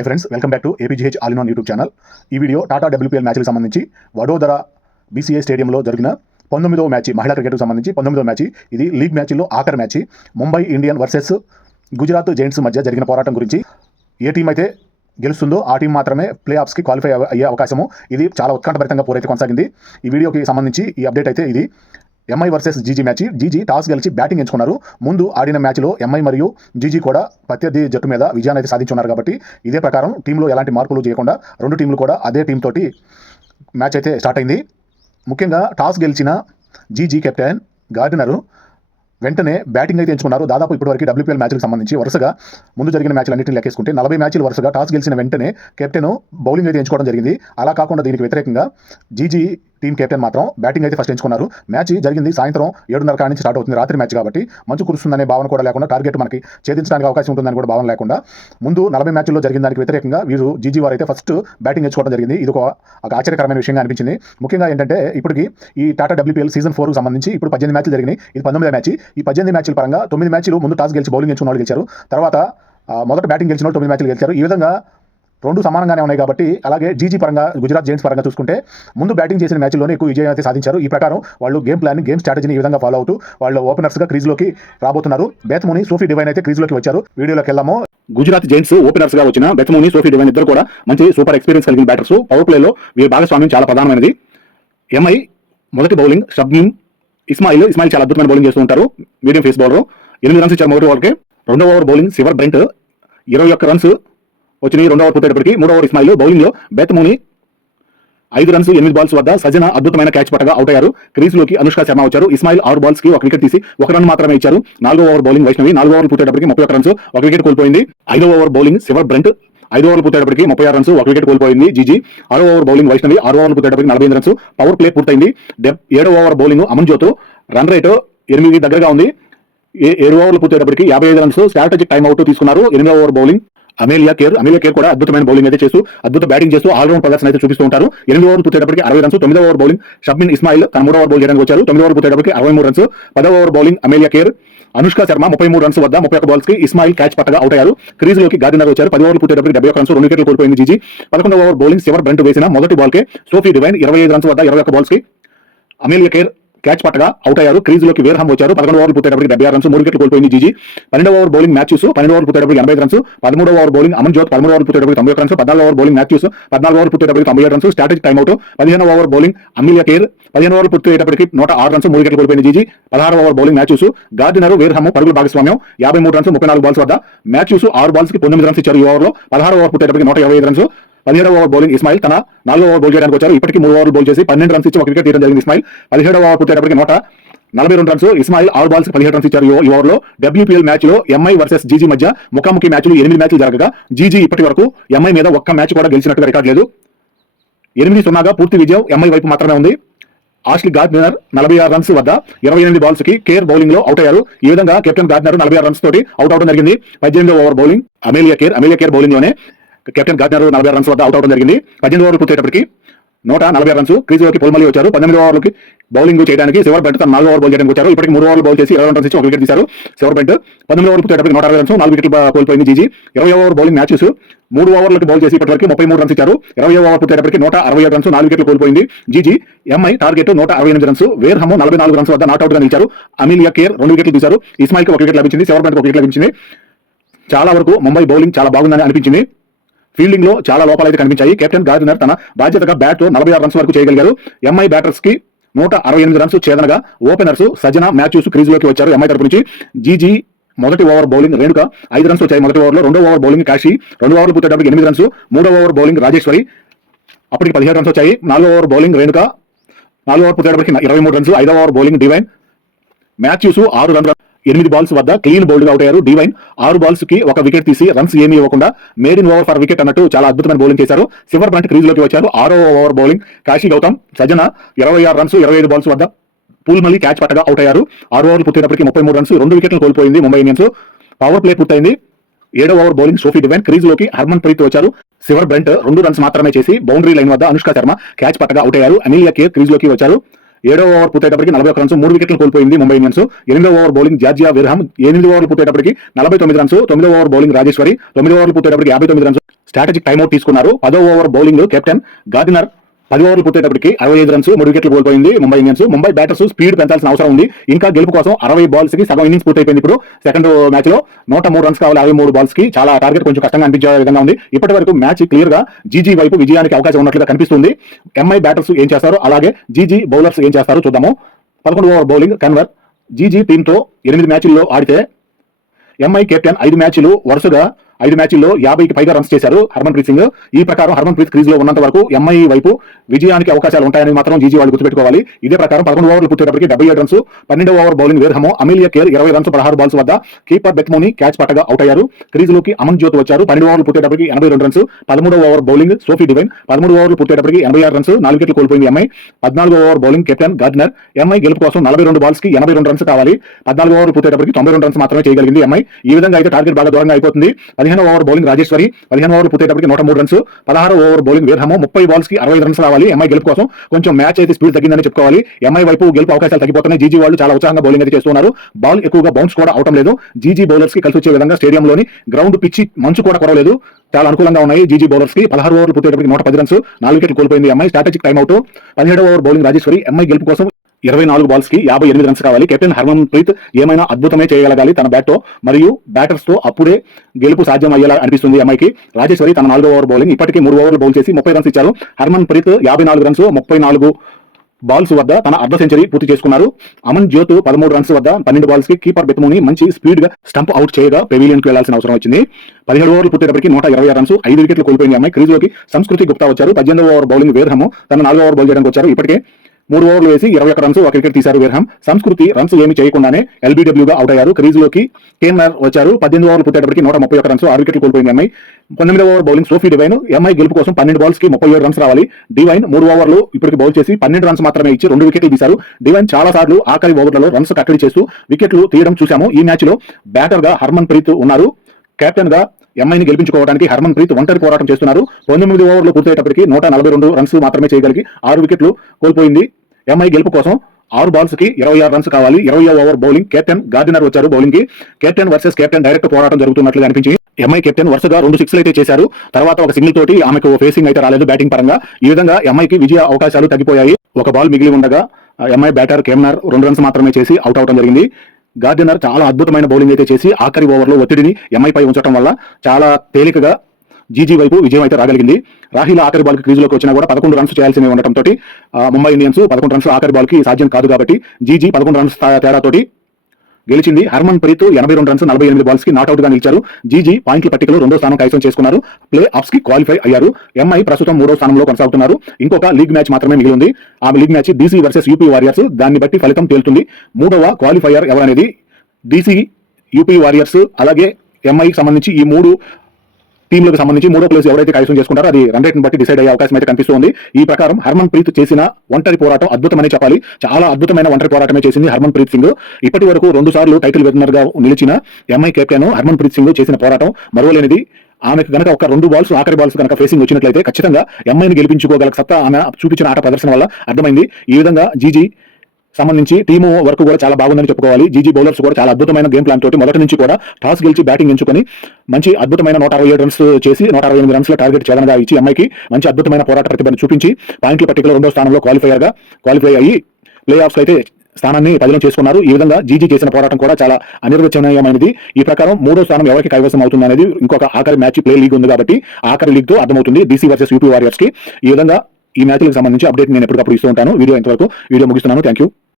Hi friends, welcome back to APGH all in one YouTube channel. ఈ video Tata WPL మ్యాచ్కి సంబంధించి Vadodara BCA స్టేడియంలో జరిగిన 19వ మ్యాచ్, మహిళా క్రికెట్కి సంబంధించి 19వ మ్యాచ్. ఇది లీగ్ మ్యాచ్లో ఆఖరి match. Mumbai Indian versus Gujarat Giants మధ్య జరిగిన పోరాటం గురించి. ఏ టీం అయితే గెలుస్తుందో ఆ టీం మాత్రమే ప్లే ఆఫ్స్కి క్వాలిఫై అయ్యే అవకాశము. ఇది చాలా ఉత్కంఠభరితంగా పోరైతే కొనసాగింది. ఈ వీడియోకి సంబంధించి ఈ అప్డేట్ అయితే ఇది MI versus GG match. GG toss గెలిచి బ్యాటింగ్ ఎంచుకున్నారు. ముందు ఆడిన మ్యాచ్లో ఎంఐ మరియు జీజీ కూడా ప్రత్యర్థి జట్టు మీద విజయాన్ని అయితే సాధించున్నారు. కాబట్టి ఇదే ప్రకారం టీంలో ఎలాంటి మార్పులు చేయకుండా రెండు టీంలు కూడా అదే టీం తోటి మ్యాచ్ అయితే స్టార్ట్ అయింది. ముఖ్యంగా టాస్ గెలిచిన జీజీ కెప్టెన్ గార్డినరు వెంటనే బ్యాటింగ్ అయితే ఎంచుకున్నారు. దాదాపు ఇప్పటివరకు WPL మ్యాచ్లకు సంబంధించి వరుసగా ముందు జరిగిన మ్యాచ్లు అన్నింటిని లెక్కేసుకుంటే 40 మ్యాచ్లు వరుసగా టాస్ గెలిచిన వెంటనే కెప్టెన్ బౌలింగ్ అయితే ఎంచుకోవడం జరిగింది. అలా కాకుండా దీనికి వ్యతిరేకంగా జీజీ టీం కెప్టెన్ మాత్రం బ్యాటింగ్ అయితే ఫస్ట్ ఎంచుకున్నారు. మ్యాచ్ జరిగింది సాయంత్రం 7:30 కాడి నుంచి స్టార్ట్ అవుతుంది, రాత్రి మ్యాచ్ కాబట్టి మంచు కురుస్తుందనే భావన కూడా లేకుండా, టార్గెట్ మనకి ఛేదించడానికి అవకాశం ఉంటుందని కూడా భావన లేకుండా, ముందు 40 మ్యాచ్ల్లో జరిగిన దానికి వ్యతిరేకంగా వీరు జీజీ వారు అయితే ఫస్ట్ బ్యాటింగ్ ఎంచుకోవడం జరిగింది. ఇది ఒక ఆశ్చర్యకరమైన విషయంగా అనిపించింది. ముఖ్యంగా ఏంటంటే ఇప్పటికి ఈ టాటా WPL సీజన్ 4కు సంబంధించి ఇప్పుడు 18 మ్యాచ్లు జరిగినాయి. ఇది 19వ మ్యాచ్. ఈ 18 మ్యాచ్ల పరంగా 9 మ్యాచ్లు ముందు టాస్ గెలిచి బౌలింగ్ ఎంచుకున్న వాళ్ళు గెలిచారు. తర్వాత మొదట బ్యాటింగ్ గెలిచిన వాళ్ళు 9 మ్యాచ్లు గెలిచారు. ఈ విధంగా రెండు సమానంగానే ఉన్నాయి కాబట్టి. అలాగే జీజీ పరంగా గుజరాత్ జైంట్స్ పరంగా చూసుకుంటే ముందు బ్యాటింగ్ చేసిన మ్యాచ్ల్లోనే ఎక్కువ విజయం అయితే సాధించారు. ఈ ప్రకారం వాళ్ళు గేమ్ ప్లానింగ్, గేమ్ స్ట్రాటజీని ఈ విధంగా ఫాలో అవుతూ వాళ్ళు ఓపెనర్స్గా క్రీజ్లోకి రాబోతున్నారు. బెత్మూని, సోఫీ డివైన్ అయితే క్రీజ్లోకి వచ్చారు. వీడియోలోకి వెళ్దాము. గుజరాత్ జైంట్స్ ఓపెనర్స్ గా వచ్చిన బెత్మూని, సోఫీ డివైన్ ఇద్దరు కూడా మంచి సూపర్ ఎక్స్పీరియన్స్ కలిగిన బ్యాటర్స్. పవర్ ప్లేలో వీరి భాగస్వామ్యం చాలా ప్రధానమైనది. ఎంఐ మొదటి బౌలింగ్ షబ్నీమ్ ఇస్మాయిల్ చాలా అద్భుతమైన బౌలింగ్ చేస్తూ ఉంటారు. Medium pace bowler. 8 రన్స్ ఇచ్చారు మొదటి ఓవర్కి. రెండో ఓవర్ బౌలింగ్ సివర్ బ్రెంట్ 21 రన్స్ వచ్చినాయి. రెండో ఓవర్ పూర్తయ్యేటప్పటికి మూడో ఓవర్ ఇస్మాయిల్. బౌలింగ్ లో బెత్మూని 5 రన్స్ 8 బాల్స్ వద్ద సజన అద్భుతమైన క్యాచ్ పట్టగా అవుట్ అయ్యారు. క్రీజ్లోకి అనుష్క శర్మ వచ్చారు. ఇస్మాయిల్ 6 బాల్స్ కి 1 వికెట్ తీసి 1 రన్ మాత్రమే ఇచ్చారు. 4వ ఓవర్ బౌలింగ్ వైష్ణవి 4 ఓవర్లు పూర్తయ్యేటప్పటికి 31 రన్స్ 1 వికెట్ కోల్పోయింది. 5వ ఓవర్ బౌలింగ్ సివర్ బ్రెంట్ 5 ఓవర్లు పూర్తయ్యేటప్పటికి 36 రన్స్ 1 వికెట్ కోల్పోయింది జీజీ. 6వ ఓవర్ బౌలింగ్ వైష్ణవి 6 ఓవర్లు పూర్తయ్యేటప్పటికి 45 రన్స్. పవర్ ప్లే పూర్తయింది. 7వ over bowling Amanjot run rate 8 దగ్గరగా ఉంది. 7 ఓవర్లు పూర్తయ్యేటప్పటికి 55 రన్స్. స్ట్రాటజిక్ టైమ్ అవుట్ తీసుకున్నారు. 8వ ఓవర్ బౌలింగ్ అమేలియా కేర్ కూడా అద్భుతమైన బౌలింగ్ అయితే చేస్తూ అద్భుత బ్యాటింగ్ చేస్తూ ఆల్రౌండ్ ప్రదర్శన అయితే చూపిస్తూ ఉంటారు. 8 ఓవర్లు పూర్తయ్యేటప్పటికి 60 రన్స్. 9వ ఓవర్ బౌలింగ్ షబ్మిన్ ఇస్మాయిల్ తన 3వ ఓవర్ బౌల్ చేయడానికి వచ్చారు. 9 ఓవర్ పూర్తయ్యేటప్పటికి 63 రన్స్. 10వ over bowling Amelia care Anushka Sharma 33 runs వద్ద 31 బాల్స్ కి ఇస్మాయిల్ క్యాచ్ పట్టగా అవుట్ అయ్యారు. క్రీజ్లోకి గార్డినర్ వచ్చారు. 10 ఓవర్లు పూర్తయ్యేటప్పటికి 71 రన్స్ 2 వికెట్లు కోల్పోయింది జీజీ. 11వ ఓవర్ బౌలింగ్ సివర్ బ్రెంట్ వేసిన మొదటి బాల్ కి సోఫీ డివైన్ 25 రన్స్ వద్ద 21 బాల్స్ కి అమేలియా కేర్ క్యాచ్ పట్టగా అవుట్ అయ్యారు. క్రీజ్లోకి వేర్హమ్ వచ్చారు. 11 ఓవర్లు పూర్తయ్యేటప్పటికి 76 రన్స్ 3 వికెట్లు కోల్పోయింది జీజీ. 12వ ఓవర్ బౌలింగ్ మ్యాథ్యూస్ 12 ఓవర్లు పూర్తయ్యేటప్పటికి 85 రన్స్. 13వ ఓవర్ బౌలింగ్ అమన్జోత్ 13 ఓవర్లు పూర్తయ్యేటప్పటికి 91 రన్స్. 14వ ఓవర్ బౌలింగ్ మ్యాథ్యూస్ 14 ఓవర్లు పూర్తయ్యేటప్పటికి 97 రన్స్. Strategic time out. 15వ ఓవర్ బౌలింగ్ అమేలియా కేర్ 15 ఓవర్లు పూర్తయ్యేటప్పటికి 106 రన్స్ 3 వికెట్లు కోల్పోయింది జీజీ. 16వ over bowling Matthews Gardner Wareham పరుగుల భాగస్వామ్యం 53 రన్స్ 34 బాల్స్ వద్ద. మ్యాథ్యూస్ 6 బాల్స్ కి 19 రన్స్ ఇచ్చారు ఈ ఓవర్లో. 16వ ఓవర్ పూర్తయ్యేటప్పటికి 125 రన్స్. 17వ ఓవర్ బౌలింగ్ ఇస్మాయిల్ తన 4వ ఓవర్ బౌల్ చేయడానికి వచ్చారు. ఇప్పటికి 3 ఓవర్లు బౌల్ చేసి 12 రన్స్ ఇచ్చి 1 వికెట్ తీయడం జరిగింది ఇస్మాయిల్. 17వ ఓవర్ పూర్తయ్యేటప్పటికి 142 రన్స్. ఇస్మాయిల్ 6 బాల్స్ 17 రన్స్ ఇచ్చారు ఈ ఓవర్లో. WPL మ్యాచ్ లో ఎంఐ వర్సెస్ జీజీ మధ్య ముఖాముఖి మ్యాచ్లు 8 మ్యాచ్లు జరగగా జీజీ ఇప్పటి వరకు ఎంఐ మీద ఒక్క మ్యాచ్ కూడా గెలిచినట్టుగా రికార్డు లేదు. 8-0గా పూర్తి విజయం ఎంఐ వైపు మాత్రమే ఉంది. ఆష్లీ గార్డినర్ 46 రన్స్ వద్ద 28 బాల్స్ కి కేర్ బౌలింగ్ లో అవుట్ అయ్యారు. ఈ విధంగా కెప్టెన్ గార్డినర్ 46 రన్స్ తోటి అవుట్ అవడం జరిగింది. 18వ over bowling Amelia Kerr bowling లోనే కెప్టెన్ గార్డినర్ 46 రన్స్ వద్ద అవుట్ అవడం జరిగింది. 18 ఓవర్లు పూర్తయ్యేటప్పటికి 140 రన్స్. క్రీజ్లోకి పొల్మలి వచ్చారు. 18 ఓవర్లకి బౌలింగ్ చేయడానికి సివర్ బెంట్ తన 4వ ఓవర్ బౌల్ చేయడానికి వచ్చారు. ఇప్పటికి 3 ఓవర్లు బౌల్ చేసి 22 రన్స్ ఇచ్చి 1 వికెట్ తీశారు సివర్ బెంట్. 19 ఓవర్లు పూర్తయ్యేటప్పటికి 160 రన్స్ 4 వికెట్లు కోల్పోయింది జీజీ. 20వ ఓవర్ బౌలింగ్ మ్యాథ్యూస్ 3 ఓవర్లకు బౌల్ చేసి ఇప్పటివరకు 33 రన్స్ ఇచ్చారు. 20వ ఓవర్ పూర్తయ్యేటప్పటికి 167 రన్స్ 4 వికెట్లు కోల్పోయింది GG. MI target 168 runs. Wareham 44 runs వద్ద నాట్అవుట్ గా నిలిచారు. అమేలియా కేర్ 2 వికెట్లు తీశారు. ఇస్మాయిల్ కి 1 వికెట్ లభించింది. సివర్ బెంట్ 1 వికెట్ లభించింది. చాలా వరకు ముంబై బౌలింగ్ చాలా బాగుందని అనిపించింది. ఫీల్డింగ్ లో చాలా లోపాలైతే కనిపించాయి. కెప్టెన్ గార్డినర్ తన బాధ్యతగా బ్యాట్ తో 46 రన్స్ వరకు చేయగలిగారు. ఎంఐ బ్యాటర్స్ కి 168 రన్స్ ఛేదనగా ఓపెనర్స్ సజన మ్యాథ్యూస్ క్రీజ్లోకి వచ్చారు ఎంఐ తరపు నుంచి. జీజీ మొదటి ఓవర్ బౌలింగ్ రేణుక 5 రన్స్ వచ్చాయి మొదటి ఓవర్లో. 2వ ఓవర్ బౌలింగ్ కాశీ 2 ఓవర్లు పూర్తయ్యేటప్పటికి 8 రన్స్. 3వ ఓవర్ బౌలింగ్ రాజేశ్వరి అప్పటికి 17 రన్స్ వచ్చాయి. 4వ ఓవర్ బౌలింగ్ రేణుక 4 ఓవర్ పూర్తయ్యేటప్పటికి 23 రన్స్. 5వ over bowling Devine Matthews 6 runs 8 balls వద్ద క్లీన్ బౌల్డ్ గా అవుట్ అయ్యారు. డివైన్ 6 బాల్స్ కి 1 వికెట్ తీసి రన్స్ ఏమీ ఇవ్వకుండా maiden over for wicket అన్నట్టు చాలా అద్భుతమైన బౌలింగ్ చేశారు. సివర్ బ్రెంట్ క్రీజ్లోకి వచ్చారు. 6వ over bowling Kashi Gautam సజన 26 runs 25 balls వద్ద పూల్మలి క్యాచ్ పట్టగా అవుట్ అయ్యారు. 6 ఓవర్లు పూర్తయ్యేటప్పటికి 33 రన్స్ 2 వికెట్లు కోల్పోయింది ముంబై ఇండియన్స్. పవర్ ప్లే పూర్తయింది. 7వ ఓవర్ బౌలింగ్ సోఫీ డివైన్ క్రీజ్లోకి హర్మన్ ప్రీత్ వచ్చారు. సివర్ బ్రెంట్ 2 రన్స్ మాత్రమే చేసి బౌండరీ లైన్ వద్ద అనుష్క శర్మ క్యాచ్ పట్టగా అవుట్ అయ్యారు. అమేలియా కేర్ క్రీజ్లోకి వచ్చారు. 7వ ఓవర్ పూర్తయ్యేటప్పటికి 41 రన్స్ 3 వికెట్లు కోల్పోయింది ముంబై ఇండియన్స్. 8వ ఓవర్ బౌలింగ్ జార్జియా విర్హమ్ 8 ఓవర్లు పూర్తయ్యేటప్పటికి 49 రన్స్. 9వ ఓవర్ బౌలింగ్ రాజేశ్వరి 9 ఓవర్లు పూర్తయ్యేటప్పటికి 59 రన్స్ స్ట్రాటజిక్ టైమ్అవుట్ తీసుకున్నారు. 10వ ఓవర్ బౌలింగ్ కెప్టెన్ గార్డినర్ 10 ఓవర్లు పూర్తయ్యేటప్పటికి 65 రన్స్ 3 వికెట్లు కోల్పోయింది Mumbai Indians. Mumbai batters speed పెంచాల్సిన అవసరం ఉంది. ఇంకా గెలుపు కోసం 60 బాల్స్ కి సగం ఇన్నింగ్స్ పూర్తయిపోయింది. ఇప్పుడు సెకండ్ మ్యాచ్ లో 103 రన్స్ కావాలి 63 బాల్స్ కి. చాలా టార్గెట్ కొంచెం కష్టంగా అనిపించే విధంగా ఉంది. ఇప్పటి వరకు మ్యాచ్ క్లియర్ గా జీజీ వైపు విజయానికి అవకాశం ఉన్నట్లుగా కనిపిస్తుంది. ఎంఐ బ్యాటర్స్ ఏం చేస్తారు, అలాగే జీజీ బౌలర్స్ ఏం చేస్తారో చూద్దాము. 11వ over bowling Kanwar GG team తో 8 మ్యాచ్ల్లో ఆడితే ఎంఐ కెప్టెన్ 5 మ్యాచ్లు వరుసగా 5 మ్యాచ్ల్లో 50కి పైగా రన్స్ చేశారు హర్మన్ప్రీత్ సింగ్. ఈ ప్రకారం హర్మన్ప్రీత్ క్రీజ్ లో ఉన్నంత వరకు ఎంఐ వైపు విజయానికి అవకాశాలు ఉంటాయని మాత్రం జీజీ వాళ్ళు గుర్తుపెట్టుకోవాలి. ఇదే ప్రకారం 11 ఓవర్లు పూర్తయ్యేటప్పటికి 77 రన్స్. 12వ ఓవర్ బౌలింగ్ వేర్హమో అమీలియా కేర్ 20 రన్స్ 16 బాల్స్ వద్ద కీపర్ బెత్మోని క్యాచ్ పట్టగా అవుట్ అయ్యారు. క్రీజ్ లోకి అమన్ జ్యోత్ వచ్చారు. 12 ఓవర్లు పూర్తయ్యేటప్పటికి 82 రన్స్. 13వ ఓవర్ బౌలింగ్ సోఫీ డివైన్ 13 ఓవర్లు పూర్తయ్యేటప్పటికి 86 రన్స్ 4 వికెట్లు కోల్పోయింది ఎంఐ. 14వ over bowling captain Gardner MI గెలుపు కోసం 42 బాల్స్ కి 82 రన్స్ కావాలి. 14 ఓవర్లు పూర్తయ్యేటప్పటికి 92 రన్స్ మాత్రమే చేయగలిగింది ఎంఐ. ఈ విధంగా అయితే టార్గెట్ బాగా దూరంగా అయిపోతుంది. 15వ ఓవర్ బౌలింగ్ రాజేశ్వరి 15 ఓవర్లు పూర్తయ్యేటప్పటికి 103 రన్స్. 16వ ఓవర్ బౌలింగ్ వేర్హమో 30 బాల్స్ కి 60 రన్స్ రావాలి ఎంఐ గెలుపు కోసం. కొంచెం మ్యాచ్ అయితే స్పీడ్ తగ్గిందని చెప్పుకోవాలి. ఎంఐ వైపు గెలుపు అవకాశాలు తగ్గిపోతున్నాయి. జీజీ వాళ్ళు చాలా ఉత్సాహంగా బౌలింగ్ అయితే చేస్తున్నారు. బాల్ ఎక్కువగా బౌన్స్ కూడా అవటం లేదు. జీజీ బౌలర్స్ కి కలిసి వచ్చే విధంగా స్టేడియంలోని గ్రౌండ్ పిచ్చి మంచు కూడా కొరవలేదు. చాలా అనుకూలంగా ఉన్నాయి జీజీ బౌలర్స్ కి. 16 ఓవర్లు పూర్తయ్యేటప్పటికి 110 రన్స్ 4 వికెట్లు కోల్పోయింది ఎంఐ. Strategic timeout. 17వ ఓవర్ బౌలింగ్ రాజేశ్వరి ఎంఐ గెలుపు కోసం 24 బాల్స్ కి 58 రన్స్ కావాలి. కెప్టెన్ హర్మన్ప్రీత్ ఏమైనా అద్భుతమే చేయగలగాలి తన బ్యాట్ తో మరియు బ్యాటర్స్ తో, అప్పుడే గెలుపు సాధ్యం అయ్యేలా అనిపిస్తుంది ఎంఐకి. రాజేశ్వరి తన 4వ ఓవర్ బౌలింగ్ ఇప్పటికీ 3 ఓవర్లు బౌల్ చేసి 30 రన్స్ ఇచ్చారు. హర్మన్ప్రీత్ 54 రన్స్ 34 బాల్స్ వద్ద తన అర్ధ సెంచరీ పూర్తి చేసుకున్నారు. అమన్ జ్యోత్ 13 రన్స్ వద్ద 12 బాల్స్ కి కీపర్ బెత్మోని మంచి స్పీడ్ గా స్టంప్ అవుట్ చేయగా పెవిలియన్ కి వెళ్లాల్సిన అవసరం వచ్చింది. 17 ఓవర్లు పూర్తయ్యేటప్పటికి 126 రన్స్ 5 వికెట్లు కోల్పోయింది ఎంఐ. క్రీజ్ లోకి సంస్కృతి గుప్తా వచ్చారు. 18వ ఓవర్ బౌలింగ్ వేర్హము తన 4వ ఓవర్ బౌల్ చేయడానికి వచ్చారు. ఇప్పటికే 3 ఓవర్లు వేసి 21 రన్స్ 1 వికెట్ తీశారు వేర్హమ్. సంస్కృతి రన్స్ ఏమి చేయకుండానే ఎల్బీడబ్ల్యూగా అవుట్ అయ్యారు. క్రీజ్ లోకి కేఎన్ఆర్ వచ్చారు. 18 ఓవర్లు పూర్తయ్యేటప్పటికి 131 రన్స్ 6 వికెట్లు కోల్పోయింది ఎంఐ. 19వ over bowling Sophie Devine MI గెలుపు కోసం 12 బాల్స్ కి 37 రన్స్ రావాలి. డివైన్ 3 ఓవర్లు ఇప్పటికి బౌల్ చేసి 12 రన్స్ మాత్రమే ఇచ్చి 2 వికెట్లు తీశారు. డివైన్ చాలా సార్లు ఆఖరి ఓవర్లలో రన్స్ కట్టడి చేస్తూ వికెట్లు తీయడం చూశాము. ఈ మ్యాచ్ లో బ్యాటర్ గా హర్మన్ప్రీత్ ఉన్నారు. కెప్టెన్ గా ఎంఐని గెలిపించుకోవడానికి హర్మన్ప్రీత్ ఒంటరి పోరాటం చేస్తున్నారు. 19 ఓవర్లు పూర్తయ్యేటప్పటికి 142 రన్స్ మాత్రమే చేయగలిగి 6 వికెట్లు కోల్పోయింది ఎంఐ. గెలుపు కోసం 6 బాల్స్ కి 26 రన్స్ కావాలి. 20వ ఓవర్ బౌలింగ్ కెప్టెన్ గార్డినర్ వచ్చారు బౌలింగ్ కి. కెప్టెన్ వర్సెస్ కెప్టెన్ డైరెక్ట్ పోరాటం జరుగుతున్నట్లుగా అనిపించింది. ఎంఐ కెప్టెన్ వరుసగా 2 సిక్స్లు అయితే చేశారు. తర్వాత ఒక సింగిల్ తోటి ఆమెకు ఫేసింగ్ అయితే రాలేదు బ్యాటింగ్ పరంగా. ఈ విధంగా ఎంఐకి విజయ అవకాశాలు తగ్గిపోయాయి. ఒక బాల్ మిగిలి ఉండగా ఎంఐ బ్యాటర్ కేఎన్ఆర్ 2 రన్స్ మాత్రమే చేసి అవుట్ అవడం జరిగింది. గార్డినర్ చాలా అద్భుతమైన బౌలింగ్ అయితే చేసి ఆఖరి ఓవర్లో ఒత్తిడిని ఎంఐ పై ఉంచడం వల్ల చాలా తేలికగా జీజీ వైపు విజయం అయితే రాగలిగింది. రాహిల్ ఆఖరి బాల్ కి క్రీజులోకి వచ్చినా కూడా 11 రన్స్ చేయాల్సి ఉండటంతో ముంబై ఇండియన్స్ 11 రన్స్ ఆఖరి బాల్ కి సాధ్యం కాదు కాబట్టి జీజీ 11 రన్స్ తేడాతోటి గెలిచింది. హర్మన్ప్రీత్ 82 రన్స్ 48 బాల్స్ కి నాట్అవుట్ గా నిలిచారు. జీజీ పాయింట్ల పట్టికలో 2వ స్థానం కైవసం చేసుకున్నారు. ప్లే ఆఫ్స్ కి క్వాలిఫై అయ్యారు. ఎంఐ ప్రస్తుతం 3వ స్థానంలో కొనసాగుతున్నారు. ఇంకొక లీగ్ మ్యాచ్ మాత్రమే మిగిలి ఉంది. ఆ league match DC versus UP warriors. దాన్ని బట్టి ఫలితం తేలుతుంది. 3వ క్వాలిఫైయర్ ఎవరనేది డీసీ, యూపీ వారియర్స్ అలాగే ఎంఐకి సంబంధించి ఈ 3 టీంలకు సంబంధించి 3వ ప్లేస్ ఎవరైతే కైవసం చేసుకుంటారో అది రన్ రేట్ బట్టి డిసైడ్ అయ్యే అవకాశం అయితే కనిపిస్తుంది. ఈ ప్రకారం హర్మన్ప్రీత్ చేసిన ఒంటరి పోరాటం అద్భుతమని చెప్పాలి. చాలా అద్భుతమైన ఒంటరి పోరాటమే చేసింది హర్మన్ప్రీత్ సింగ్. ఇప్పటి వరకు 2 సార్లు టైటిల్ విన్నర్ గా నిలిచిన ఎంఐ కెప్టెన్ హర్మన్ప్రీత్ సింగ్ చేసిన పోరాటం మరువలేనిది. ఆమెకు గనక ఒక 2 బాల్స్ ఆఖరి బాల్స్ కనుక ఫేసింగ్ వచ్చినట్లయితే ఖచ్చితంగా ఎంఐని గెలిపించుకోగల సత్తా ఆమె చూపించిన ఆట ప్రదర్శన వల్ల అర్థమైంది. ఈ విధంగా జీజీ సంబంధించి టీము వరకు కూడా చాలా బాగుందని చెప్పుకోవాలి. జీజీ బౌలర్స్ కూడా చాలా అద్భుతమైన గేమ్ ప్లాన్ తోటి మొదటి నుంచి కూడా టాస్ గెలిచి బ్యాటింగ్ ఎంచుకొని మంచి అద్భుతమైన 167 రన్స్ చేసి 168 రన్స్ల టార్గెట్ ఛేదనగా ఇచ్చి ఎంఐకి మంచి అద్భుతమైన పోరాట ప్రతిభను చూపించి పాయింట్ల పట్టికలో 2వ స్థానంలో క్వాలిఫై అయ్యి ప్లే ఆఫ్స్ అయితే స్థానాన్ని పదిలం చేసుకున్నారు. ఈ విధంగా జీజీ చేసిన పోరాటం కూడా చాలా అనిర్వచనీయమైనది. ఈ ప్రకారం 3వ స్థానం ఎవరికి కైవసం అవుతుంది అనేది ఇంకొక ఆఖరి మ్యాచ్ ప్లే లీగ్ ఉంది కాబట్టి ఆఖరి లీగ్ తో అర్థమవుతుంది డీసీ వర్సెస్ యూపీ వారియర్స్ కి. ఈ విధంగా ఈ మ్యాచ్లకు సంబంధించి అప్డేట్ నేను ఎప్పటికప్పుడు ఇస్తూ ఉంటాను. వీడియో ఇంతవరకు వీడియో ముగిస్తున్నాను. Thank you.